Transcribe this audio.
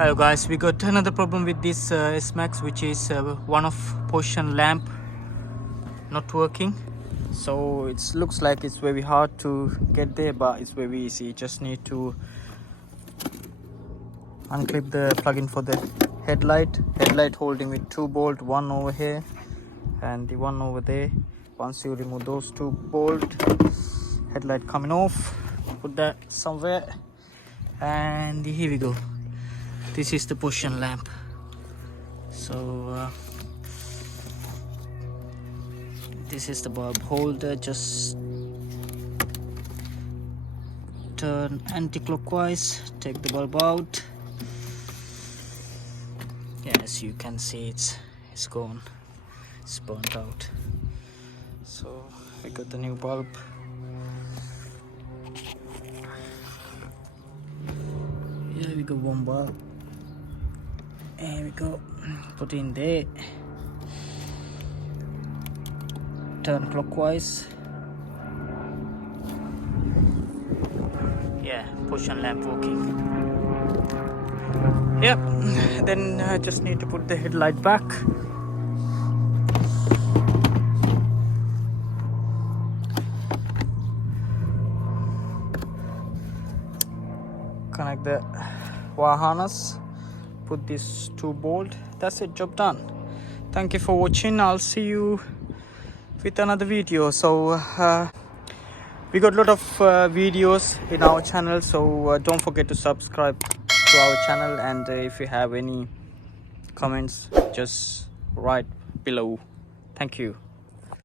Hello guys, we got another problem with this Smax, which is one of position lamp not working. So it looks like it's very hard to get there, but it's very easy. You just need to unclip the plug-in for the headlight holding with 2 bolts, one over here and the one over there. Once you remove those 2 bolts, headlight coming off, put that somewhere, and here we go. This is the position lamp. So this is the bulb holder. Just turn anti-clockwise, take the bulb out. Yes, you can see it's gone, it's burnt out. So we got the new bulb. Here we go, one bulb. There we go, put in there, turn clockwise. Yeah, position lamp working. Yep, then I just need to put the headlight back. Connect the wire harness, put this 2 bolt. That's it, job done. Thank you for watching. I'll see you with another video. So we got a lot of videos in our channel, so don't forget to subscribe to our channel, and if you have any comments, just write below. Thank you.